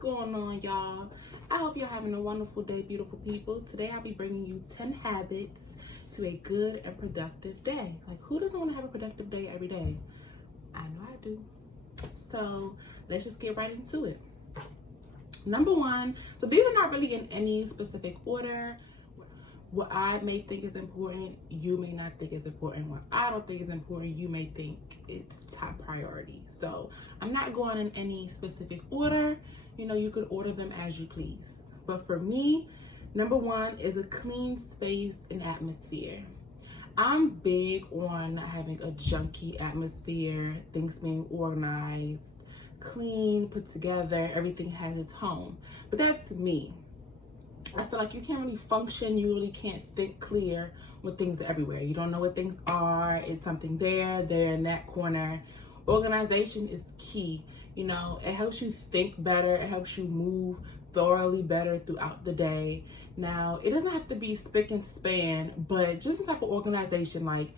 going on, y'all? I hope you're having a wonderful day, beautiful people. Today I'll be bringing you 10 habits to a good and productive day. Like, who doesn't want to have a productive day every day? I know I do. So let's just get right into it. Number one, so these are not really in any specific order. What I may think is important, you may not think is important. What I don't think is important, you may think it's top priority. So I'm not going in any specific order. You know, you could order them as you please. But for me, number one is a clean space and atmosphere. I'm big on not having a junky atmosphere, things being organized, clean, put together, everything has its home. But that's me. I feel like you can't really function, you really can't think clear when things are everywhere. You don't know what things are, it's something there in that corner. Organization is key. You know, it helps you think better, it helps you move thoroughly better throughout the day. Now, it doesn't have to be spick and span, but just some type of organization, like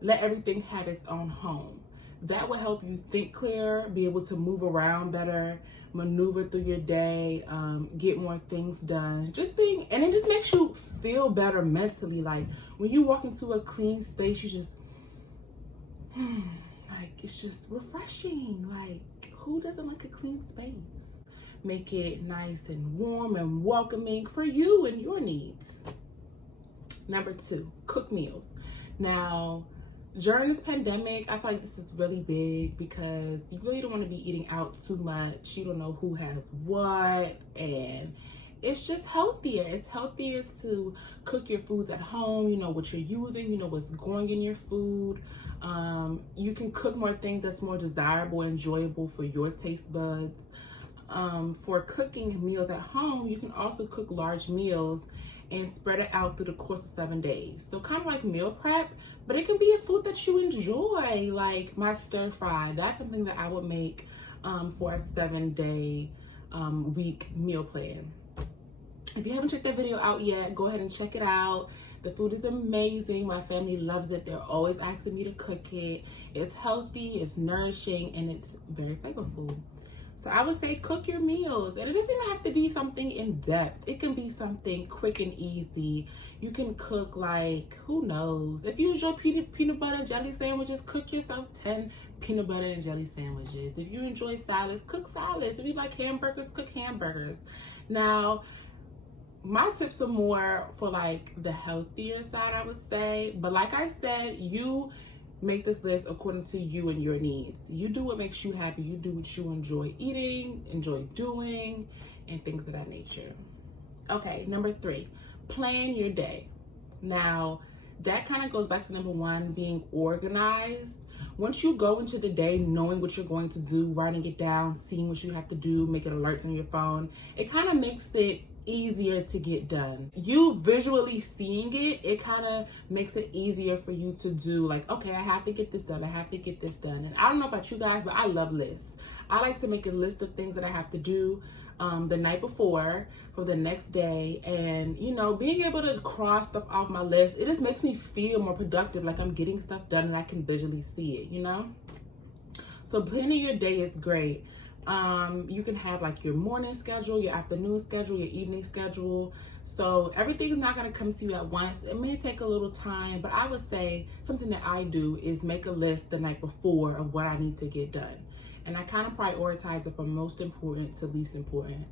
let everything have its own home. That will help you think clearer, be able to move around better, maneuver through your day, get more things done. And it just makes you feel better mentally. Like when you walk into a clean space, you just, like it's just refreshing. Like who doesn't like a clean space? Make it nice and warm and welcoming for you and your needs. Number two, cook meals. Now, during this pandemic, I feel like this is really big because you really don't want to be eating out too much. You don't know who has what, and it's just healthier. It's healthier to cook your foods at home. You know what you're using, you know what's going in your food. You can cook more things that's more desirable and enjoyable for your taste buds. For cooking meals at home, you can also cook large meals and spread it out through the course of 7 days. So kind of like meal prep, but it can be a food that you enjoy, like my stir fry. That's something that I would make for a 7-day week meal plan. If you haven't checked that video out yet, go ahead and check it out. The food is amazing. My family loves it. They're always asking me to cook it. It's healthy, it's nourishing, and it's very flavorful. So I would say cook your meals, and it doesn't have to be something in depth. It can be something quick and easy. You can cook like, who knows? If you enjoy peanut butter and jelly sandwiches, cook yourself 10 peanut butter and jelly sandwiches. If you enjoy salads, cook salads. If you like hamburgers, cook hamburgers. Now, my tips are more for like the healthier side, I would say. But like I said, you make this list according to you and your needs. You do what makes you happy. You do what you enjoy eating, enjoy doing, and things of that nature. Okay, number three, plan your day. Now, that kind of goes back to number one, being organized. Once you go into the day knowing what you're going to do, writing it down, seeing what you have to do, making alerts on your phone, it kind of makes it easier to get done. You visually seeing it kind of makes it easier for you to do, like, okay, I have to get this done, I have to get this done. And I don't know about you guys, but I love lists. I like to make a list of things that I have to do the night before for the next day, and you know, being able to cross stuff off my list, it just makes me feel more productive, like I'm getting stuff done and I can visually see it, you know. So planning your day is great. You can have like your morning schedule, your afternoon schedule, your evening schedule. So everything is not going to come to you at once. It may take a little time, but I would say something that I do is make a list the night before of what I need to get done. And I kind of prioritize it from most important to least important.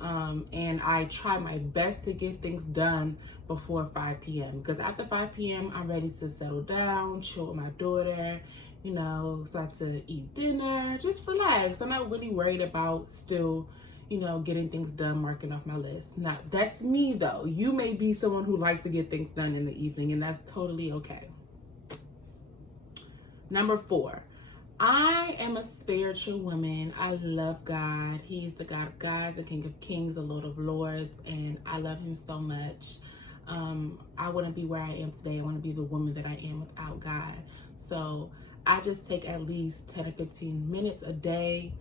And I try my best to get things done before 5 p.m. because after 5 p.m. I'm ready to settle down, chill with my daughter, you know, start to eat dinner, just relax. I'm not really worried about still, you know, getting things done, marking off my list. Now, that's me though. You may be someone who likes to get things done in the evening, and that's totally okay. Number four, I am a spiritual woman. I love God. He is the God of gods, the King of kings, the Lord of lords, and I love him so much. I wouldn't be where I am today. I want to be the woman that I am without God. So I just take at least 10 or 15 minutes a day,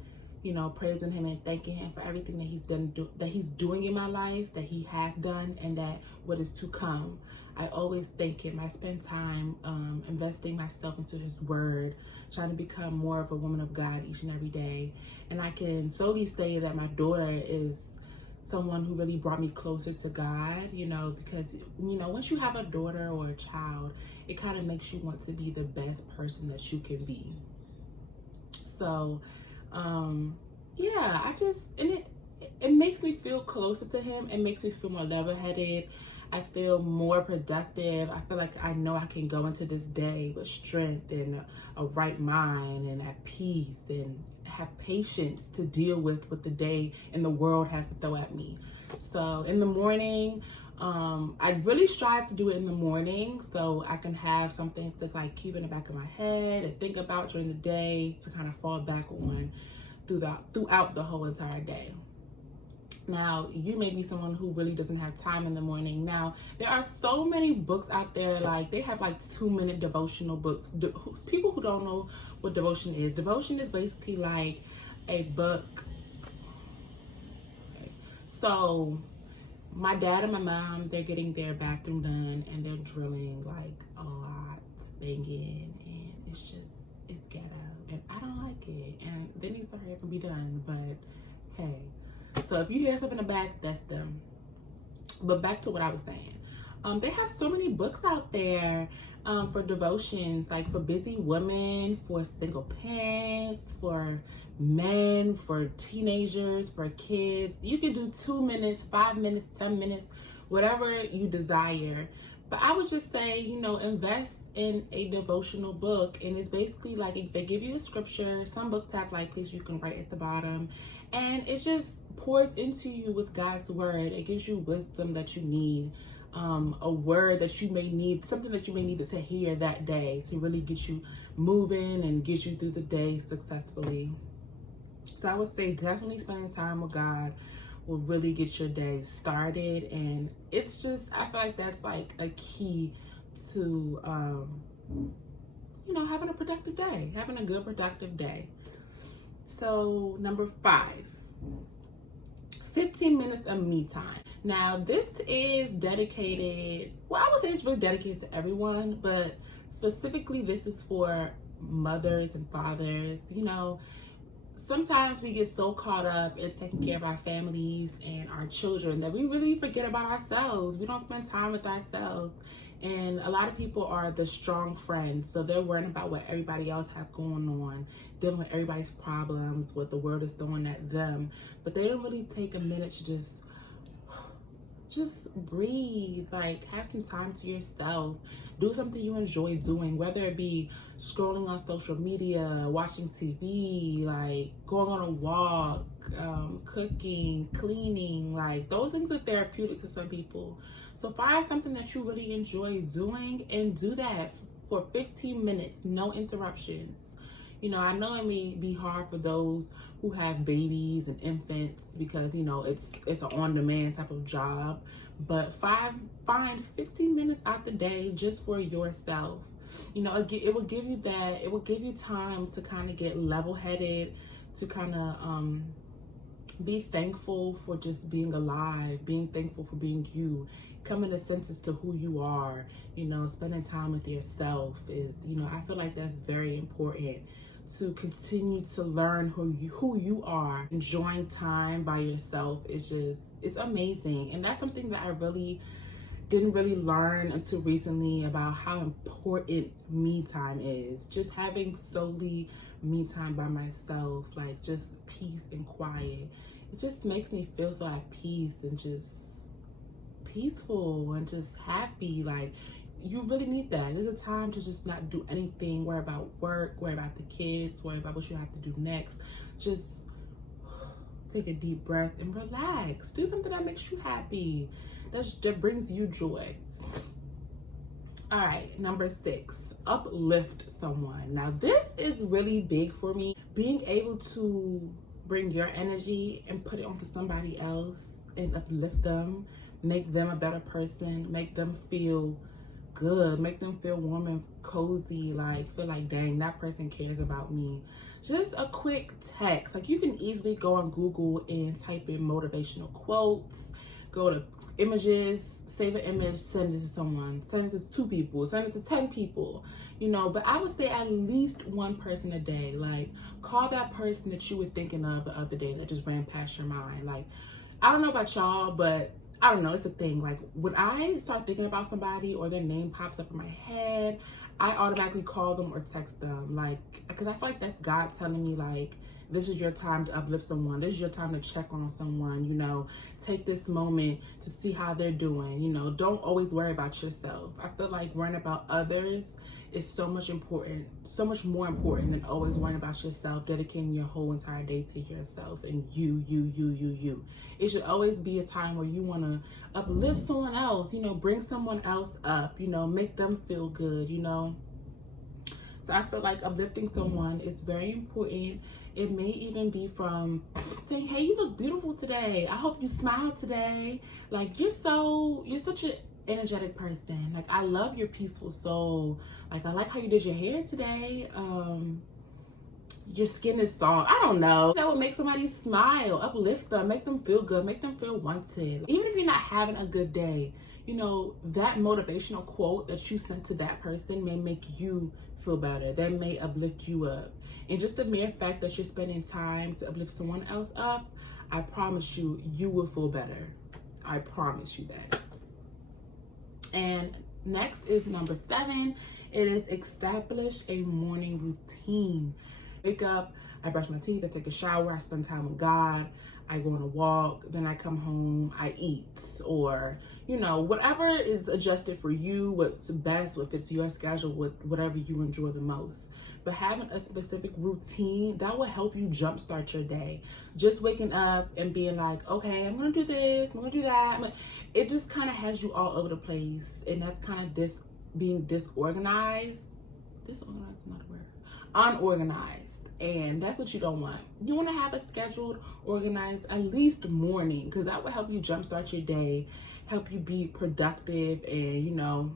you know, praising him and thanking him for everything that he's done, that he's doing in my life, that he has done, and that what is to come. I always thank him. I spend time investing myself into his word, trying to become more of a woman of God each and every day. And I can solely say that my daughter is someone who really brought me closer to God, you know, because, you know, once you have a daughter or a child, it kind of makes you want to be the best person that you can be. So, yeah, it makes me feel closer to him. It makes me feel more level-headed. I feel more productive. I feel like I know I can go into this day with strength and a right mind and at peace and have patience to deal with what the day and the world has to throw at me. So in the morning, I really strive to do it in the morning so I can have something to like keep in the back of my head and think about during the day to kind of fall back on throughout the whole entire day. Now, you may be someone who really doesn't have time in the morning. Now, there are so many books out there, like they have like 2-minute devotional books. People who don't know what devotion is basically like a book. Okay. So, my dad and my mom, they're getting their bathroom done and they're drilling like a lot, banging, and it's ghetto. And I don't like it. And they need to hurry up and be done, but hey. So if you hear stuff in the back, that's them. But back to what I was saying. They have so many books out there for devotions, like for busy women, for single parents, for men, for teenagers, for kids. You can do 2 minutes, 5 minutes, 10 minutes, whatever you desire. But I would just say, you know, invest in a devotional book. And it's basically like if they give you a scripture. Some books have like places you can write at the bottom. And it just pours into you with God's word. It gives you wisdom that you need. A word that you may need, something that you may need to hear that day to really get you moving and get you through the day successfully. So I would say definitely spending time with God will really get your day started. And it's just, I feel like that's like a key to, you know, having a productive day, having a good productive day. So number 5, 15 minutes of me time. Now this is dedicated, well, I would say it's really dedicated to everyone, but specifically this is for mothers and fathers. You know, sometimes we get so caught up in taking care of our families and our children that we really forget about ourselves. We don't spend time with ourselves. And a lot of people are the strong friends, so they're worrying about what everybody else has going on, dealing with everybody's problems, what the world is throwing at them. But they don't really take a minute to just breathe, like have some time to yourself, do something you enjoy doing, whether it be scrolling on social media, watching TV, like going on a walk, cooking, cleaning. Like those things are therapeutic to some people. So find something that you really enjoy doing and do that for 15 minutes, no interruptions. You know, I know it may be hard for those who have babies and infants because, you know, it's an on-demand type of job. But find 15 minutes out the day just for yourself. You know, it will give you that. It will give you time to kind of get level-headed, to kind of be thankful for just being alive, being thankful for being you, coming to senses to who you are. You know, spending time with yourself is, you know, I feel like that's very important to continue to learn who you are. Enjoying time by yourself is just, it's amazing. And that's something that I really didn't really learn until recently, about how important me time is. Just having solely me time by myself, like just peace and quiet. It just makes me feel so at peace and just peaceful and just happy. Like, you really need that. There's a time to just not do anything, worry about work, worry about the kids, worry about what you have to do next. Just take a deep breath and relax. Do something that makes you happy, that brings you joy. All right, number 6, uplift someone. Now this is really big for me. Being able to bring your energy and put it onto somebody else and uplift them, make them a better person, make them feel good, make them feel warm and cozy, like feel like, dang, that person cares about me. Just a quick text. Like, you can easily go on Google and type in motivational quotes, go to images, save an image, send it to someone, send it to 2 people, send it to 10 people, you know. But I would say at least one person a day. Like, call that person that you were thinking of the other day that just ran past your mind. Like, I don't know about y'all, but I don't know, it's a thing. Like, when I start thinking about somebody or their name pops up in my head, I automatically call them or text them. Like, because I feel like that's God telling me, like, this is your time to uplift someone. This is your time to check on someone, you know. Take this moment to see how they're doing, you know. Don't always worry about yourself. I feel like worrying about others is so much more important than always worrying about yourself, dedicating your whole entire day to yourself and you. It should always be a time where you want to uplift someone else, you know, bring someone else up, you know, make them feel good, you know. So I feel like uplifting someone is very important. It may even be from saying, hey, you look beautiful today. I hope you smiled today. Like, you're such an energetic person. Like, I love your peaceful soul. Like, I like how you did your hair today. Your skin is soft. I don't know. That would make somebody smile, uplift them, make them feel good, make them feel wanted. Even if you're not having a good day, you know, that motivational quote that you sent to that person may make you feel better. That may uplift you up. And just the mere fact that you're spending time to uplift someone else up, I promise you, you will feel better. I promise you that. And next is number 7. It is establish a morning routine. Wake up, I brush my teeth, I take a shower, I spend time with God, I go on a walk, then I come home, I eat, or, you know, whatever is adjusted for you, what's best, what fits your schedule, whatever you enjoy the most. But having a specific routine, that will help you jumpstart your day. Just waking up and being like, okay, I'm gonna do this, I'm gonna do that. It just kind of has you all over the place. And that's kind of being disorganized. Disorganized is not a word. Unorganized. And that's what you don't want. You want to have a scheduled, organized, at least morning, because that will help you jumpstart your day, help you be productive, and, you know,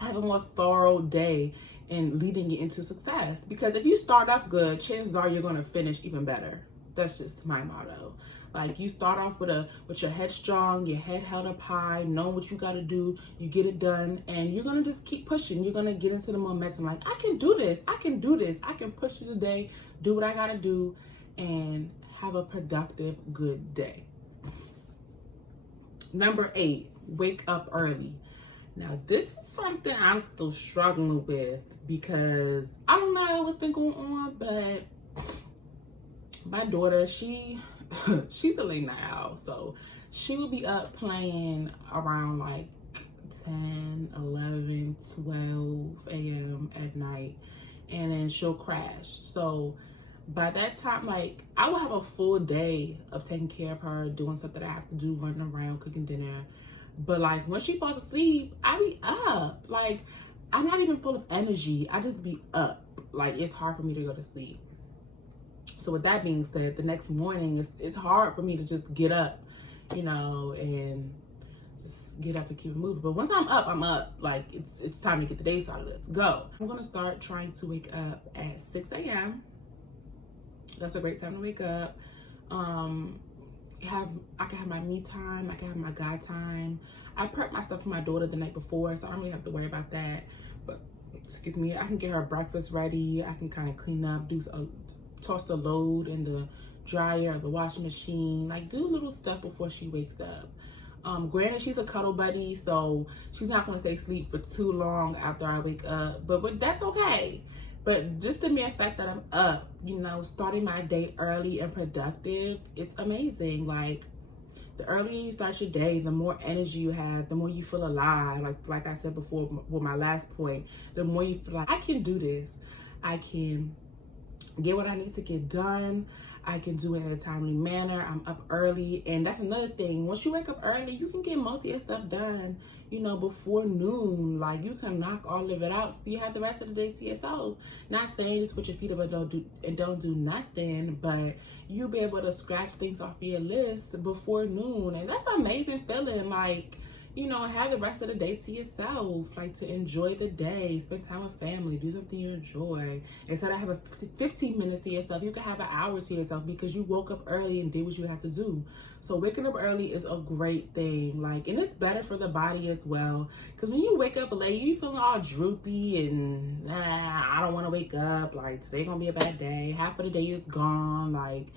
have a more thorough day and leading you into success. Because if you start off good, chances are you're going to finish even better. That's just my motto. Like, you start off with your head strong, your head held up high, knowing what you got to do, you get it done, and you're going to just keep pushing. You're going to get into the momentum like, I can do this, I can do this, I can push through the day, do what I got to do, and have a productive, good day. Number 8, wake up early. Now, this is something I'm still struggling with because I don't know what's been going on, but my daughter, she's a late night owl, so she will be up playing around like 10, 11, 12 a.m. at night, and then she'll crash. So by that time, like, I will have a full day of taking care of her, doing stuff that I have to do, running around, cooking dinner. But like, when she falls asleep, I be up. Like, I'm not even full of energy. I just be up. Like, it's hard for me to go to sleep. So with that being said, the next morning, it's hard for me to just get up, you know, and just get up and keep it moving. But once I'm up, I'm up. Like, it's time to get the day started. Let's go. I'm going to start trying to wake up at 6 a.m. That's a great time to wake up. I can have my me time. I can have my God time. I prep myself for my daughter the night before, so I don't really have to worry about that. But, excuse me, I can get her breakfast ready. I can kind of clean up, toss the load in the dryer or the washing machine, like do little stuff before she wakes up. Granted, she's a cuddle buddy, so she's not going to stay asleep for too long after I wake up, but that's okay. But just the mere fact that I'm up, you know, starting my day early and productive, it's amazing. Like, the earlier you start your day, the more energy you have, the more you feel alive. Like I said before with my last point, the more you feel like, I can do this. I can get what I need to get done. I can do it in a timely manner. I'm up early. And that's another thing. Once you wake up early, you can get most of your stuff done, you know, before noon. Like, you can knock all of it out so you have the rest of the day to yourself. Not saying just put your feet up and don't do nothing, but you'll be able to scratch things off your list before noon. And that's an amazing feeling. Like, you know, have the rest of the day to yourself, like to enjoy the day, spend time with family, do something you enjoy. Instead of having 15 minutes to yourself, you can have an hour to yourself because you woke up early and did what you had to do. So waking up early is a great thing, like, and it's better for the body as well. Because when you wake up late, you feeling all droopy and I don't want to wake up. Like, today gonna be a bad day. Half of the day is gone. Like,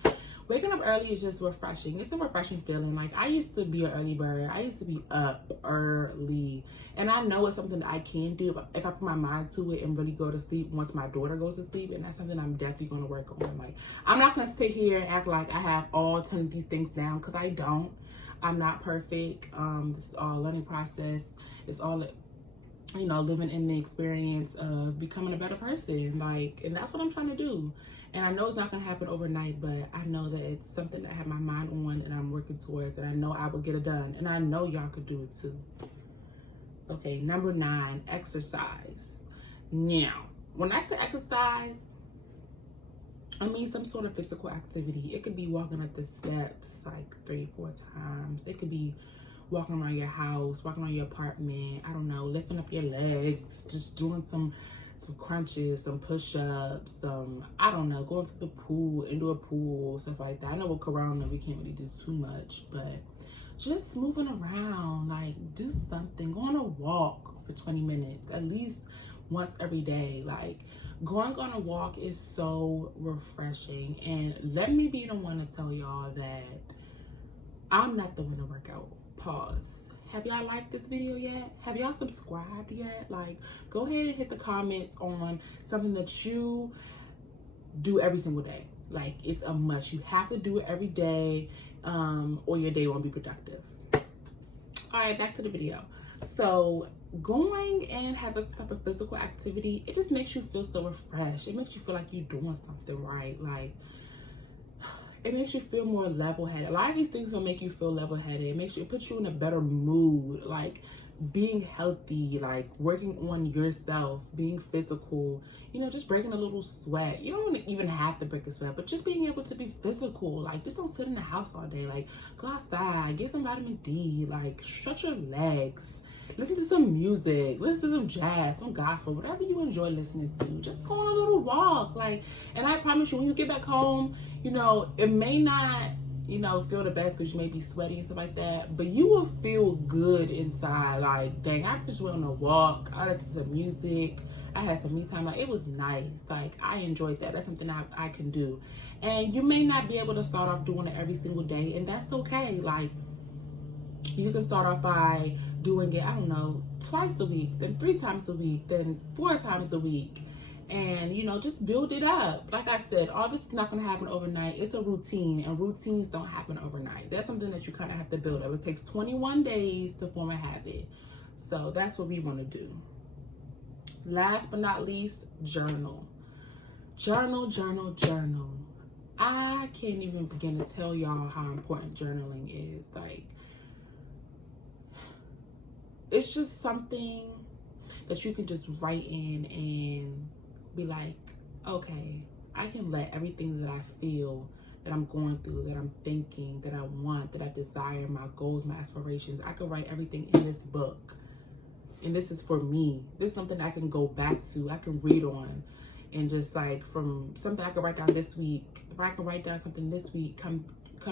waking up early is just refreshing. It's a refreshing feeling. Like, I used to be an early bird. I used to be up early. And I know it's something that I can do if I put my mind to it and really go to sleep once my daughter goes to sleep. And that's something I'm definitely going to work on. Like, I'm not going to sit here and act like I have all 10 of these things down, because I don't. I'm not perfect. This is all a learning process. It's all, you know, living in the experience of becoming a better person. Like, and that's what I'm trying to do. And I know it's not going to happen overnight, but I know that it's something that I have my mind on and I'm working towards, and I know I will get it done. And I know y'all could do it too. Okay, number 9, exercise. Now, when I say exercise, I mean some sort of physical activity. It could be walking up the steps like 3-4 times. It could be walking around your house, walking around your apartment. I don't know, lifting up your legs, just doing some crunches, some push-ups, I don't know, going to the pool, indoor pool, stuff like that. I know with Corona we can't really do too much, but just moving around, like, do something. Go on a walk for 20 minutes, at least once every day. Like, going on a walk is so refreshing. And let me be the one to tell y'all that I'm not the one to work out. Pause. Have y'all liked this video yet? Have y'all subscribed yet? Like, go ahead and hit the comments on something that you do every single day. Like, it's a must. You have to do it every day, or your day won't be productive. All right, back to the video. So going and having some type of physical activity, it just makes you feel so refreshed. It makes you feel like you're doing something right. Like, it makes you feel more level-headed. A lot of these things will make you feel level-headed. It puts you in a better mood. Like, being healthy, like working on yourself, being physical, you know, just breaking a little sweat. You don't even have to break a sweat, but just being able to be physical. Like, just don't sit in the house all day. Like, go outside, get some vitamin D, like stretch your legs, listen to some music, listen to some jazz, some gospel, whatever you enjoy listening to. Just go on a little walk. Like, and I promise you, when you get back home, you know, it may not, you know, feel the best because you may be sweaty and stuff like that, but you will feel good inside. Like, dang, I just went on a walk, I listened to some music, I had some me time. Like, it was nice. Like, I enjoyed that. That's something I can do. And you may not be able to start off doing it every single day, and that's okay. Like, you can start off by doing it, I don't know, twice a week, then 3 times a week, then 4 times a week. And, you know, just build it up. Like I said, all this is not going to happen overnight. It's a routine, and routines don't happen overnight. That's something that you kind of have to build up. It takes 21 days to form a habit. So that's what we want to do. Last but not least, journal. Journal, journal, journal. I can't even begin to tell y'all how important journaling is. Like, it's just something that you can just write in and be like, okay, I can let everything that I feel, that I'm going through, that I'm thinking, that I want, that I desire, my goals, my aspirations, I can write everything in this book. And this is for me. This is something I can go back to, I can read on. And just like, from something I can write down this week, if I can write down something this week, come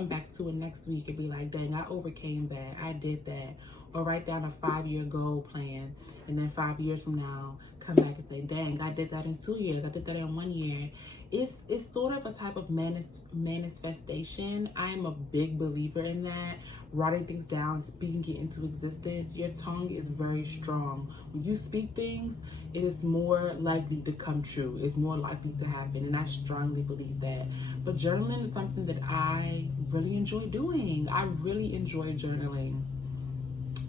back to it next week and be like, dang, I overcame that, I did that. Or write down a 5-year goal plan, and then 5 years from now, come back and say, dang, I did that in 2 years, I did that in 1 year. It's sort of a type of manifestation. I'm a big believer in that. Writing things down, speaking it into existence. Your tongue is very strong. When you speak things, it is more likely to come true. It's more likely to happen, and I strongly believe that. But journaling is something that I really enjoy doing. I really enjoy journaling.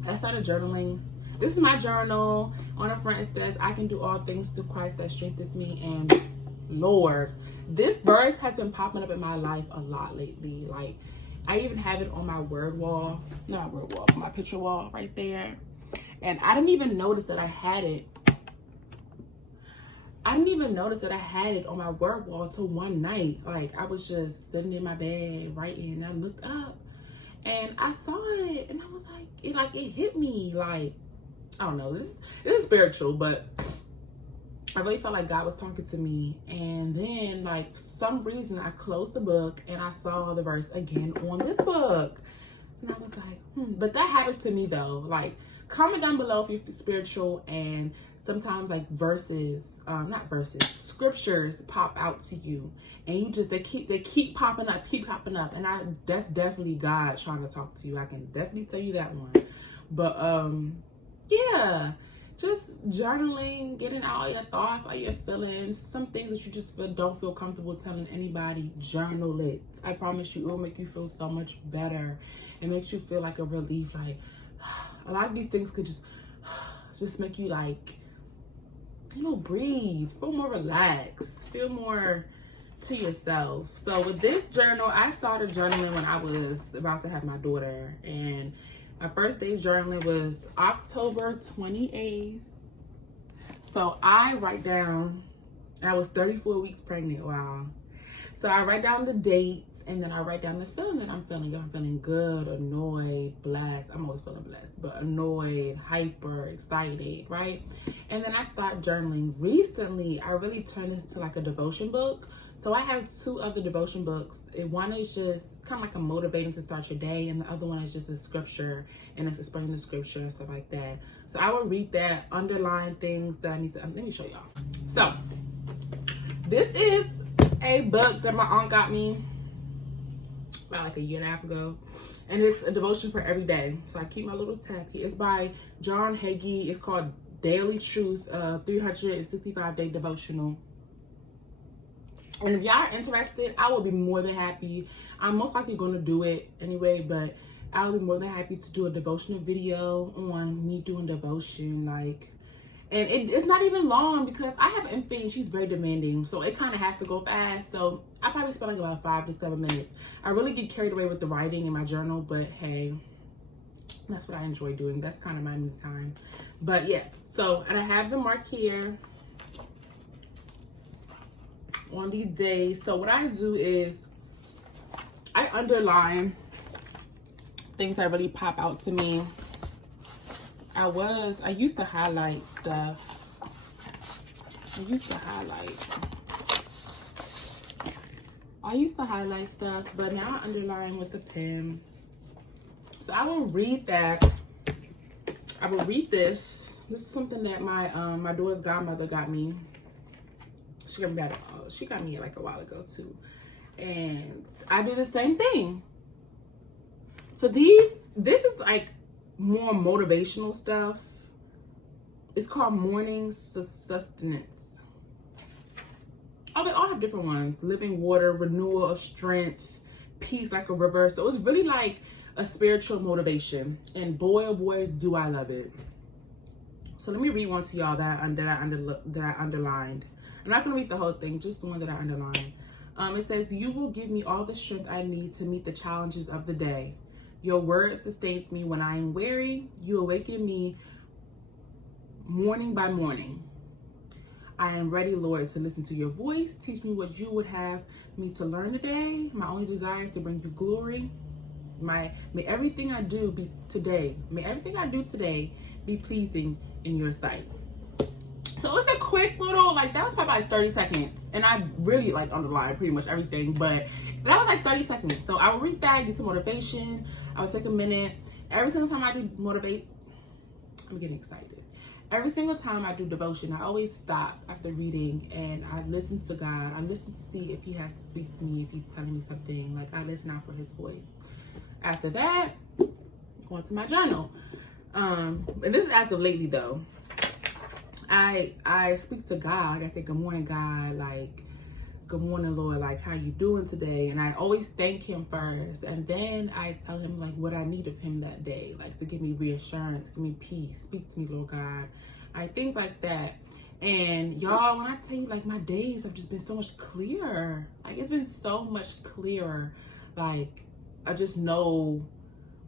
I started journaling. This is my journal. On the front it says, I can do all things through Christ that strengthens me. And Lord, this verse has been popping up in my life a lot lately. Like, I even have it on my word wall. Not my word wall, but my picture wall right there. And I didn't even notice that I had it. I didn't even notice that I had it on my word wall till one night. Like, I was just sitting in my bed writing, and I looked up. And I saw it and I was like, it hit me. Like, I don't know, this is spiritual, but I really felt like God was talking to me. And then, like, for some reason, I closed the book and I saw the verse again on this book. And I was like, But that happens to me, though. Like, comment down below if you're spiritual, and sometimes, like, scriptures pop out to you. And you just, they keep popping up. And that's definitely God trying to talk to you. I can definitely tell you that one. But, yeah. Just journaling, getting out all your thoughts, all your feelings, some things that you just don't feel comfortable telling anybody, journal it. I promise you, it will make you feel so much better. It makes you feel like a relief. Like, a lot of these things could just make you, like, you know, breathe, feel more relaxed, feel more to yourself. So with this journal, I started journaling when I was about to have my daughter, and my first day journaling was October 28th. So I write down, and I was 34 weeks pregnant. Wow. So I write down the dates, and then I write down the feeling that I'm feeling. If I'm feeling good, annoyed, blessed. I'm always feeling blessed, but annoyed, hyper, excited, right? And then I start journaling. Recently, I really turned this to like a devotion book. So I have 2 other devotion books. One is just kind of like a motivating to start your day, and the other one is just a scripture, and it's explaining the scripture and stuff like that. So I will read that, underline things that I need to, let me show y'all. So this is a book that my aunt got me about like a year and a half ago, and it's a devotion for every day. So I keep my little tab here. It's by John Hagee. It's called Daily Truth, 365-day devotional. And if y'all are interested, I will be more than happy. I'm most likely going to do it anyway, but I will be more than happy to do a devotional video on me doing devotion. Like, and it's not even long because I have an infant and she's very demanding. So it kind of has to go fast. So I probably spend like about 5 to 7 minutes. I really get carried away with the writing in my journal, but hey, that's what I enjoy doing. That's kind of my me time. But yeah, so, and I have the mark here on these days. So what I do is I underline things that really pop out to me. I used to highlight stuff. I used to highlight stuff, but now I underline with a pen. So I will read that. I will read this. This is something that my daughter's godmother got me. She got me like a while ago too, and I do the same thing. So this is like more motivational stuff. It's called Morning Sustenance. Oh, they all have different ones. Living water, renewal of strength, peace like a river. So it's really like a spiritual motivation, and boy oh boy do I love it. So let me read one to y'all that I underlined. I'm not going to read the whole thing, just the one that I underlined. It says, "You will give me all the strength I need to meet the challenges of the day. Your word sustains me when I am weary. You awaken me morning by morning. I am ready, Lord, to listen to your voice. Teach me what you would have me to learn today. My only desire is to bring you glory. May everything I do today be pleasing in your sight." So it's a quick little, like, that was probably like 30 seconds. And I really like underlined pretty much everything, but that was like 30 seconds. So I will read that, get some motivation. I will take a minute. Every single time I do motivate, I'm getting excited. Every single time I do devotion, I always stop after reading and I listen to God. I listen to see if he has to speak to me, if he's telling me something. Like, I listen out for his voice. After that, going to my journal. And this is as of lately though. I speak to God. Like I say, good morning, God. Like, good morning, Lord. Like, how you doing today? And I always thank him first. And then I tell him like what I need of him that day. Like, to give me reassurance, give me peace. Speak to me, Lord God. Like, things like that. And y'all, when I tell you, like, my days have just been so much clearer. Like, it's been so much clearer. Like, I just know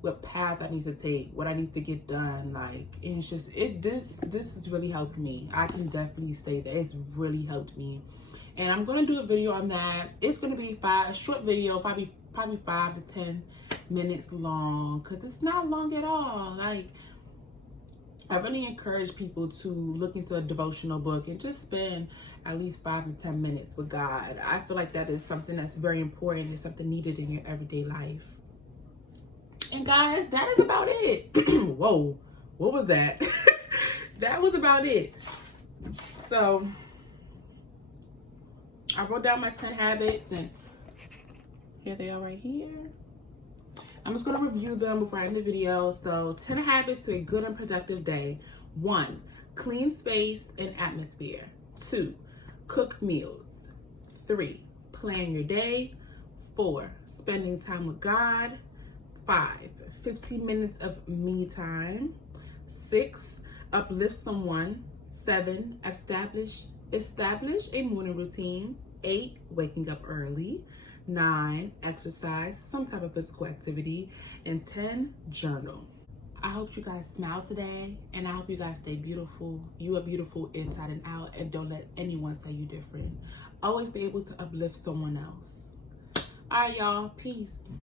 what path I need to take, what I need to get done. Like, and it's just, this has really helped me. I can definitely say that it's really helped me. And I'm going to do a video on that. It's going to be a short video, probably probably 5 to 10 minutes long, because it's not long at all. Like, I really encourage people to look into a devotional book and just spend at least 5 to 10 minutes with God. I feel like that is something that's very important. It's something needed in your everyday life. And guys, that is about it. Whoa, what was that? That was about it. So I wrote down my 10 habits, and here they are right here. I'm just going to review them before I end the video. So 10 habits to a good and productive day. 1, clean space and atmosphere. 2, cook meals. 3, plan your day. 4, spending time with God. 5, 15 minutes of me time. 6, uplift someone. 7, establish a morning routine. 8, waking up early. 9, exercise, some type of physical activity. And 10, journal. I hope you guys smile today, and I hope you guys stay beautiful. You are beautiful inside and out, and don't let anyone tell you different. Always be able to uplift someone else. All right, y'all. Peace.